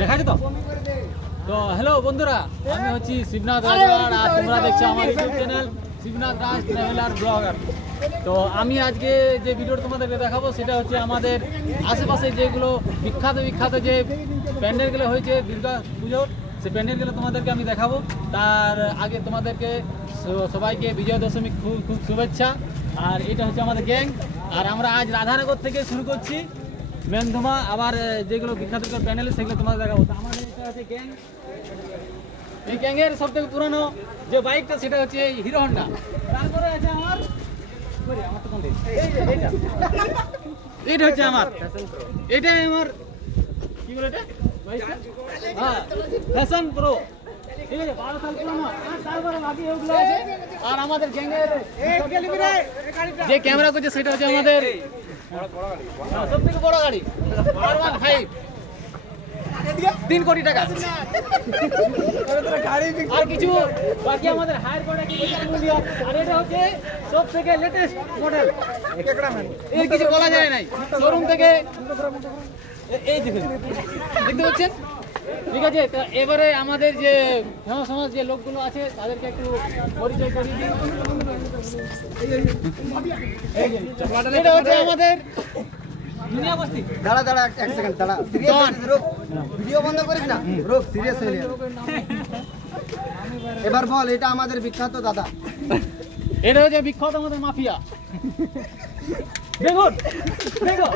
দেখা আছে তো? তো হ্যালো বন্ধুরা, আমি হচ্ছি শিবনাথ রাজওয়ার আর তোমরা দেখছো আমার ইউটিউব চ্যানেল শিবনাথ রাজ ট্রাভেলার ব্লগার। তো আমি আজকে যে ভিডিওটা তোমাদেরকে দেখাবো সেটা হচ্ছে আমাদের আশেপাশে যেগুলো বিখ্যাত যে প্যান্ডেলগুলো হয়েছে দুর্গা পুজোর, সেই প্যান্ডেলগুলো তোমাদেরকে আমি দেখাবো। তার আগে তোমাদেরকে সবাইকে বিজয়া দশমী খুব খুব শুভেচ্ছা। আর এটা হচ্ছে আমাদের গ্যাং, আর আমরা আজ রাধানগর থেকে শুরু করছি মেনধুমা। আবার যেগুলো বিখ্যাত প্যান্ডেল সেগুলো তোমাদের দেখাবো। তো আমাদের এটা হচ্ছে গ্যাং। এই গ্যাংয়ের সব থেকে পুরনো যে বাইকটা সেটা হচ্ছে হিরো হন্ডা। তারপরে আছে আমার এইটা হচ্ছে আমার, এটাই আমার কি বলে এটা হ্যাঁ ফ্যাশন প্রো, ঠিক আছে 12 সাল পুরনো। তারপরে বাকি ওগুলো আছে। আর আমাদের গ্যাংয়ের যে ক্যামেরা করছে সেটা হচ্ছে আমাদের সব থেকে বড় গাড়ি R15, 3 কোটি টাকা। আর কিছু বাকি আমাদের হায়ার করা কি আর এটা হচ্ছে সব থেকে লেটেস্ট মডেল, এর কিছু বলা যায় নাই, শোরুম থেকে এই দেখতে পাচ্ছেন, ঠিক আছে। তো এবারে আমাদের যে সমাজ যে লোকগুলো আছে তাদেরকে একটু পরিচয় করিয়ে দিই। এটা হচ্ছে আমাদের দুনিয়া বস্তি। দাঁড়া এক সেকেন্ড দাঁড়া, ভিডিও বন্ধ করিস না, রোগ সিরিয়াস হয়ে যাবে। এবার বল, এটা আমাদের বিখ্যাত দাদা, এটা হচ্ছে বিখ্যাত আমাদের মাফিয়া। দেখুন দেখো